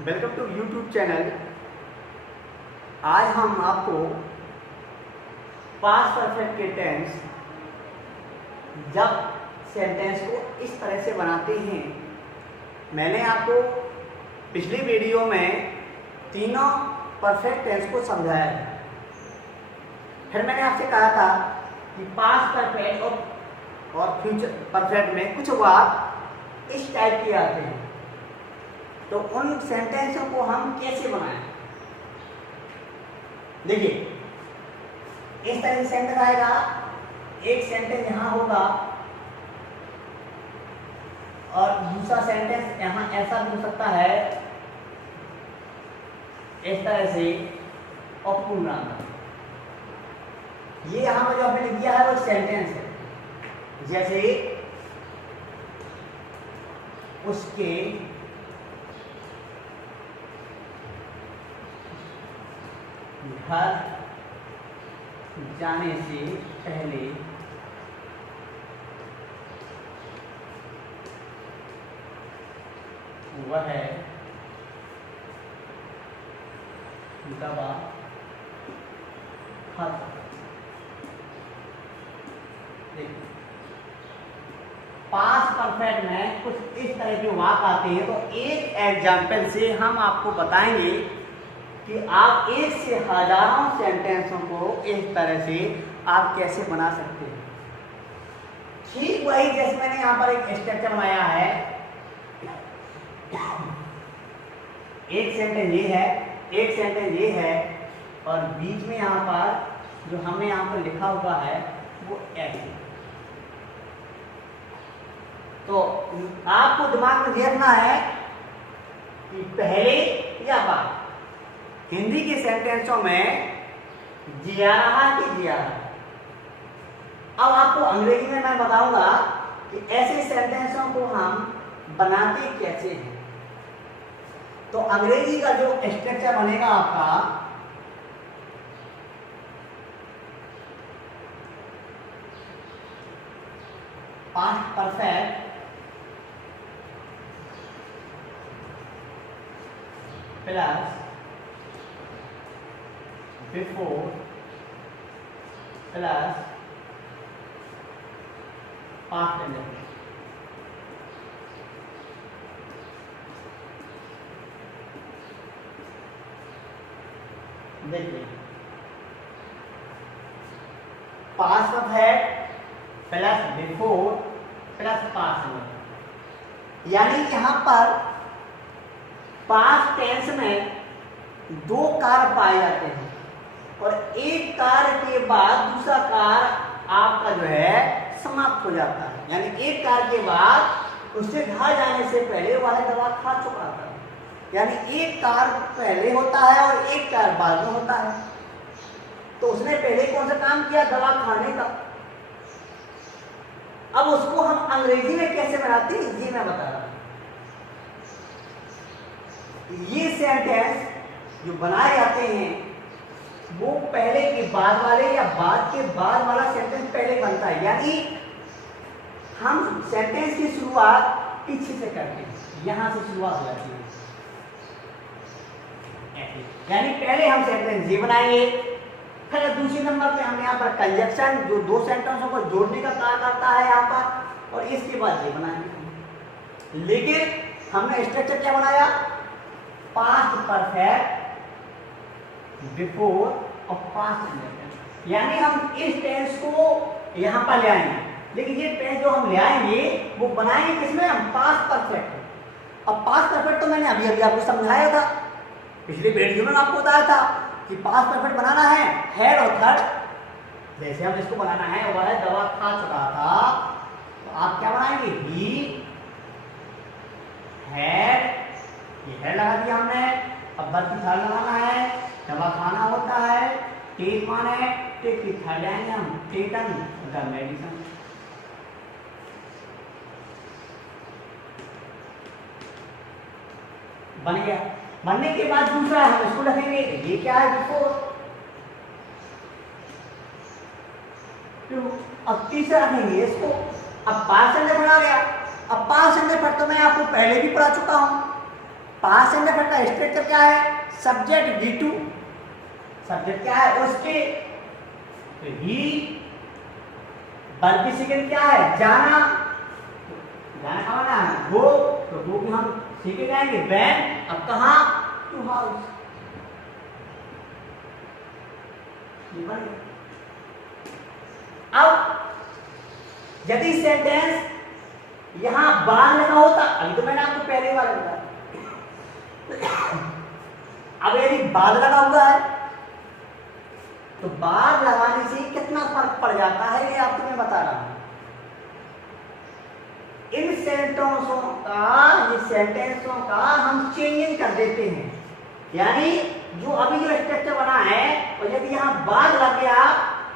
Welcome to YouTube channel. आज हम आपको पास्ट परफेक्ट के टेंस जब सेंटेंस को इस तरह से बनाते हैं। मैंने आपको पिछली वीडियो में तीनों परफेक्ट टेंस को समझाया है। फिर मैंने आपसे कहा था कि पास्ट परफेक्ट और फ्यूचर परफेक्ट में कुछ वाक्य इस टाइप के आते हैं, तो उन सेंटेंसों को हम कैसे बनाएं। देखिए, इस तरह से सेंटेंस आएगा। एक सेंटेंस यहां होगा और दूसरा सेंटेंस यहां ऐसा भी हो सकता है, इस तरह से अपूर्णांक। ये यहां पर जो आपने लिख दिया है वो सेंटेंस है। जैसे उसके घर जाने से पहले वह दवा खा। देखिए, पास्ट परफेक्ट में कुछ इस तरह के वाक्य आते हैं। तो एक एग्जाम्पल से हम आपको बताएंगे कि आप एक से हजारों सेंटेंसों को इस तरह से आप कैसे बना सकते हैं। ठीक वही जैसे मैंने यहां पर एक स्ट्रक्चर बनाया है। एक सेंटेंस ये है, एक सेंटेंस ये है, और बीच में यहां पर जो हमने यहां पर लिखा हुआ है वो ऐसे। तो आपको दिमाग में देखना है कि पहले या बाद। हिंदी के सेंटेंसों में जिया रहा कि जिया रहा। अब आपको अंग्रेजी में मैं बताऊंगा कि ऐसे सेंटेंसों को हम बनाते कैसे हैं। तो अंग्रेजी का जो स्ट्रक्चर बनेगा आपका, past perfect plus before plus past tense. देखिए, past perfect plus before plus past tense, यानी यहां पर पास्ट टेंस में दो कार्य पाए जाते हैं और एक कार्य के बाद दूसरा कार्य आपका जो है समाप्त हो जाता है। यानी एक कार्य के बाद उससे घर जाने से पहले वह दवा खा चुका था। यानी एक कार्य पहले होता है और एक कार्य बाद में होता है। तो उसने पहले कौन सा काम किया? दवा खाने का। अब उसको हम अंग्रेजी में कैसे बनाते हैं ये मैं बता रहा हूं। ये सेंटेंस जो बनाए जाते हैं वो पहले के बाद वाले या बाद के बाद वाला सेंटेंस पहले बनता है। यानी हम सेंटेंस की शुरुआत पीछे से करते हैं, यहां से शुरुआत हो जाती है। यानी पहले हम सेंटेंस ये बनाएंगे, फिर दूसरे नंबर पे हम यहाँ पर कंजक्शन जो दो सेंटेंसों को जोड़ने का कार्य करता है यहाँ पर, और इसके बाद ये बनाएंगे। लेकिन हमने स्ट्रक्चर क्या बनाया? पास्ट परफेक्ट बिफोर और पास्ट टेंस। यानी हम इस टेंस को यहां पर ले आएंगे, लेकिन ये टेंस जो हम ले आएंगे वो बनाएंगे किसमें? हम पास्ट परफेक्ट। अब पास्ट परफेक्ट तो मैंने अभी अभी आपको समझाया था, पिछले वीडियो में आपको बताया था कि पास्ट परफेक्ट बनाना है हैड और थर्ड। जैसे हम इसको बनाना है वह दवा खा चुका था, तो आप क्या बनाएंगे? ही हैड, ये हैड लगा दिया हमने। अब वर्ब की थर्ड लगाना है, दवा खाना होता है, टेक माना है, टेक की थर्ड आएंगे हम टेकन द मेडिसिन। बन गया। बनने के बाद दूसरा हम इसको लिखेंगे, ये क्या है? बिफोर। अब तीसरा रखेंगे इसको। अब पास्ट टेंस बना गया, अब पास्ट इंडेफिनिट तो मैं आपको पहले भी पढ़ा चुका हूं। पास्ट इंडेफिनिट का स्ट्रक्चर क्या है? सब्जेक्ट V2, सब्जेक्ट क्या है उसके, तो ही, वर्ब की सेकंड क्या है? जाना, जाना कहाँ ना है? वो, तो वो भी हम सीखे जाएंगे वैन। अब कहाँ? To house. अब यदि सेंटेंस यहां बाद लगा होता, अभी तो मैंने आपको पहले बार बताया, अब यदि बाद लगा हुआ है तो बाद लगाने से कितना फर्क पड़ जाता है ये आपको मैं बता रहा हूं। इन सेंटेंसों का हम चेंजिंग कर देते हैं, यानी जो अभी जो स्ट्रक्चर बना है और यदि यहां बाद लग गया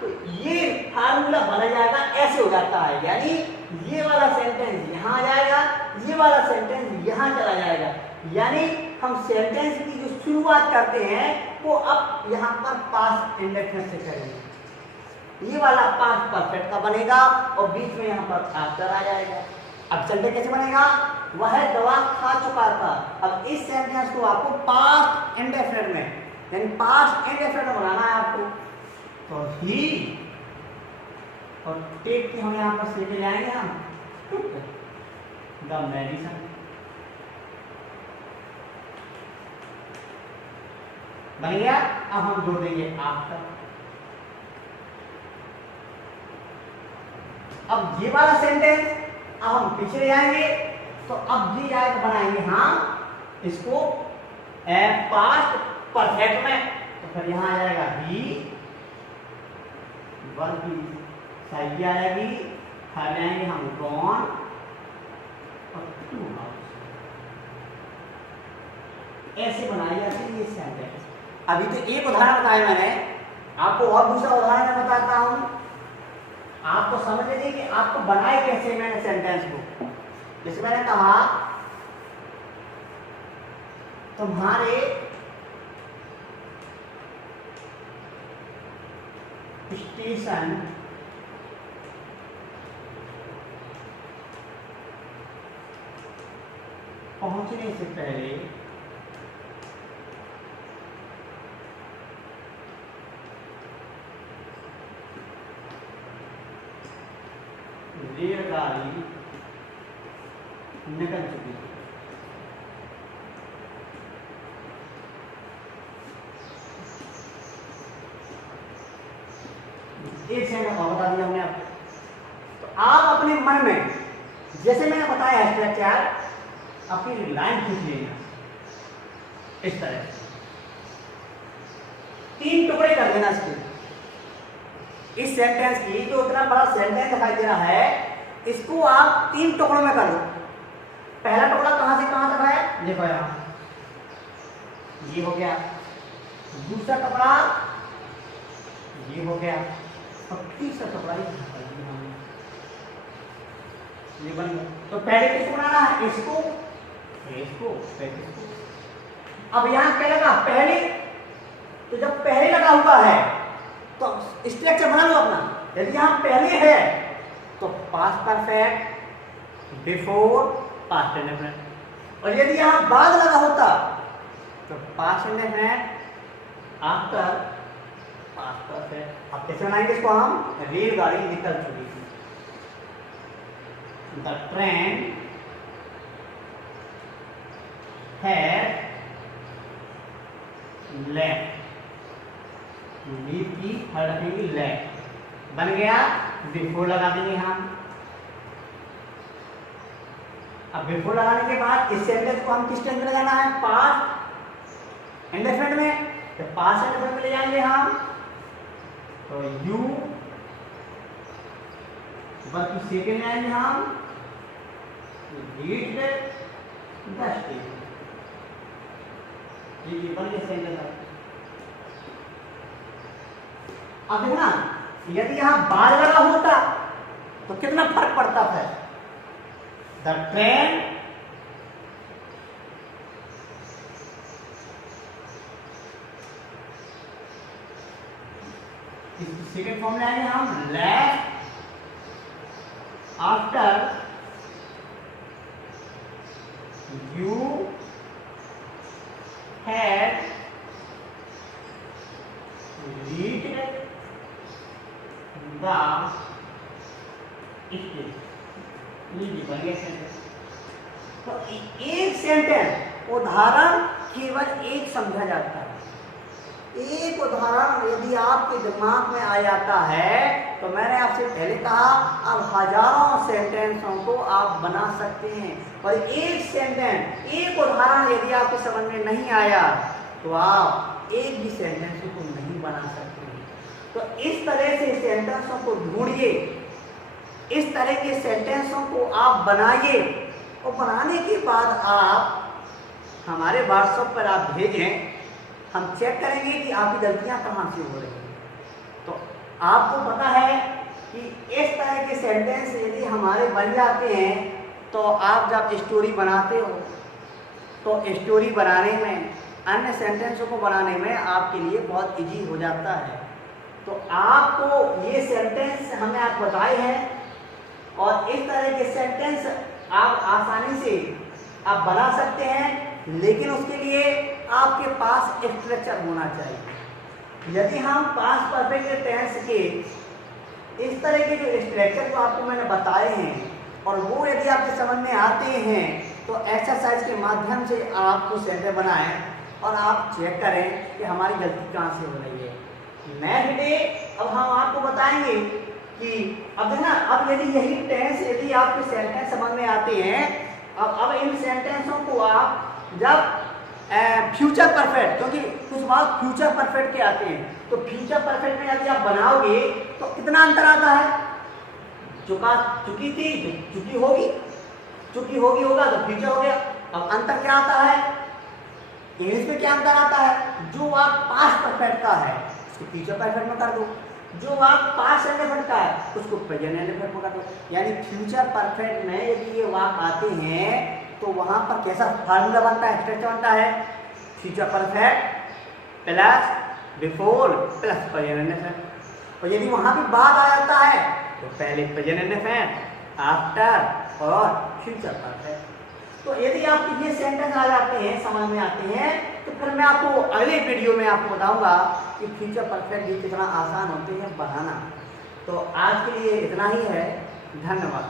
तो ये फार्मूला बना जाएगा, ऐसे हो जाता है, यानी ये वाला सेंटेंस यहां आ जाएगा, ये वाला सेंटेंस यहां चला जाएगा, यानी हम सेंटेंस की जो शुरुआत करते हैं वो अब यहां पर पास्ट इंडेफिनिट से करेंगे। ये वाला पास्ट परफेक्ट का बनेगा और बीच में यहां पर आफ्टर आ जाएगा। अब चलते कैसे बनेगा? वह दवा खा चुका था। अब इस सेंटेंस को आपको पास्ट इंडेफिनिट में, यानी पास्ट इंडेफिनिट में बनाना है आपको। तो ही और टेक की हम यहां पर लेके जाएंगे हम द मेडिसिन। बन गया। अब हम जोड़ देंगे आफ्टर। अब ये वाला सेंटेंस अब हम पीछे जाएंगे तो अब ये जाएगा बनाएंगे हम इसको पास्ट परफेक्ट में, तो फिर यहां आ जाएगा ही, वर्ब की सही आएगी, फिर जाएंगे हम गॉन और टू हाउस। ऐसे बनाई जाती है ये सेंटेंस। अभी तो एक उदाहरण बताया मैंने, आपको और दूसरा उदाहरण मैं बताता हूं, आपको समझ लीजिए कि आपको बनाए कैसे मैंने सेंटेंस को। जैसे मैंने कहा तुम्हारे स्टेशन पहुंचने से पहले रेलगाड़ी निकल चुकी है। एक सेकंड और बता दिया हमने आपको। तो आप अपने मन में जैसे मैंने बताया स्ट्रक्चर, अपनी लाइन खींच लेना इस तरह से, 3 टुकड़े कर देना इसके। इस सेंटेंस की जो इतना बड़ा सेंटेंस दिखाई दे रहा है इसको आप 3 टुकड़ों में कर दो। पहला टुकड़ा कहां से कहां तक है? देखो यहां ये हो गया, दूसरा टुकड़ा ये हो गया और तीसरा टुकड़ा ये बन गया। तो पहले किसको बनाना है? इसको, इसको, इसको। अब यहां क्या लगा? पहले। तो जब पहले लगा हुआ है तो स्ट्रक्चर बना लो अपना। यदि यहां पहले है तो past perfect, before, past indefinite. और यदि यहां बाद लगा होता तो past indefinite, after, past perfect. अब कैसे बनाएंगे इसको हम? रेलगाड़ी निकल चुकी थी। The train had left, leave की हर रखेंगे लेफ्ट। बन गया। बिफोर लगा देंगे हम। अब बिफोर लगाने के बाद इस सेंटेंस को हम किस टेंस में लगाना है? पास्ट इंडेफिनिट में। तो पास्ट इंडेफिनिट में ले जाएंगे हम तो यू, वर्ब की सेकंड में आएंगे हम रीड द स्टेशन। ये बन गया सेंटेंस। अब देखना, यदि यहां बाद लगा होता तो कितना फर्क पड़ता है? द ट्रेन इसकी सेकेंड फॉर्म में आएंगे हम लेफ्ट आफ्टर द स्टेज, लीजिए बन गया सेंटेंस। तो एक सेंटेंस उदाहरण केवल एक समझा जाता है। एक उदाहरण यदि आपके दिमाग में आ जाता है तो मैंने आपसे पहले कहा अब हजारों सेंटेंसों को आप बना सकते हैं। और एक सेंटेंस, एक उदाहरण यदि आपके समझ में नहीं आया तो आप एक भी सेंटेंस को नहीं बना सकते। तो इस तरह से सेंटेंसों को ढूंढिए, इस तरह के सेंटेंसों को आप बनाइए और बनाने के बाद आप हमारे व्हाट्सएप पर आप भेजें। हम चेक करेंगे कि आपकी गलतियां कहाँ से हो रही हैं। तो आपको पता है कि इस तरह के सेंटेंस यदि हमारे बन जाते हैं तो आप जब स्टोरी बनाते हो तो स्टोरी बनाने में, अन्य सेंटेंसों को बनाने में आपके लिए बहुत इजी हो जाता है। तो आपको ये सेंटेंस हमने आप बताए हैं और इस तरह के सेंटेंस आप आसानी से आप बना सकते हैं, लेकिन उसके लिए आपके पास स्ट्रक्चर होना चाहिए। यदि हम पास्ट परफेक्ट टेंस के इस तरह के जो स्ट्रक्चर जो आपको मैंने बताए हैं और वो यदि आपके समझ में आते हैं तो एक्सरसाइज के माध्यम से आपको सेंटेंस बनाएं और आप चेक करें कि हमारी गलती कहाँ से हो रही है। नेक्स्ट डे अब हम आपको बताएंगे कि अब है ना, अब यदि यही टेंस यदि आपके सेंटेंस समझ में आते हैं, अब इन सेंटेंसों को आप जब फ्यूचर परफेक्ट, क्योंकि कुछ बात फ्यूचर परफेक्ट के आते हैं, तो फ्यूचर परफेक्ट में यदि आप बनाओगे तो कितना अंतर आता है। चुकी थी चुकी होगी होगा तो फ्यूचर हो गया। अब अंतर क्या आता है, इंग्लिश में क्या अंतर आता है, जो आप पास्ट परफेक्ट का है उसको फ्यूचर परफेक्ट में कर दो, जो आप पास्ट परफेक्ट का है उसको प्रेजेंट परफेक्ट में कर दो। यानी फ्यूचर परफेक्ट में यदि ये वाक्य आते हैं तो वहां पर कैसा फार्मूला बनता है, स्ट्रक्चर बनता है, future perfect plus before plus present perfect. और यदि वहां भी बाद आ जाता है तो पहले प्रेजेंट परफेक्ट, आफ्टर और फ्यूचर परफेक्ट। तो यदि आपके ये सेंटेंस आ जाते हैं, समझ में आते हैं, तो फिर मैं आपको अगले वीडियो में आपको बताऊंगा कि फ्यूचर परफेक्ट भी कितना आसान होते हैं बनाना। तो आज के लिए इतना ही है, धन्यवाद।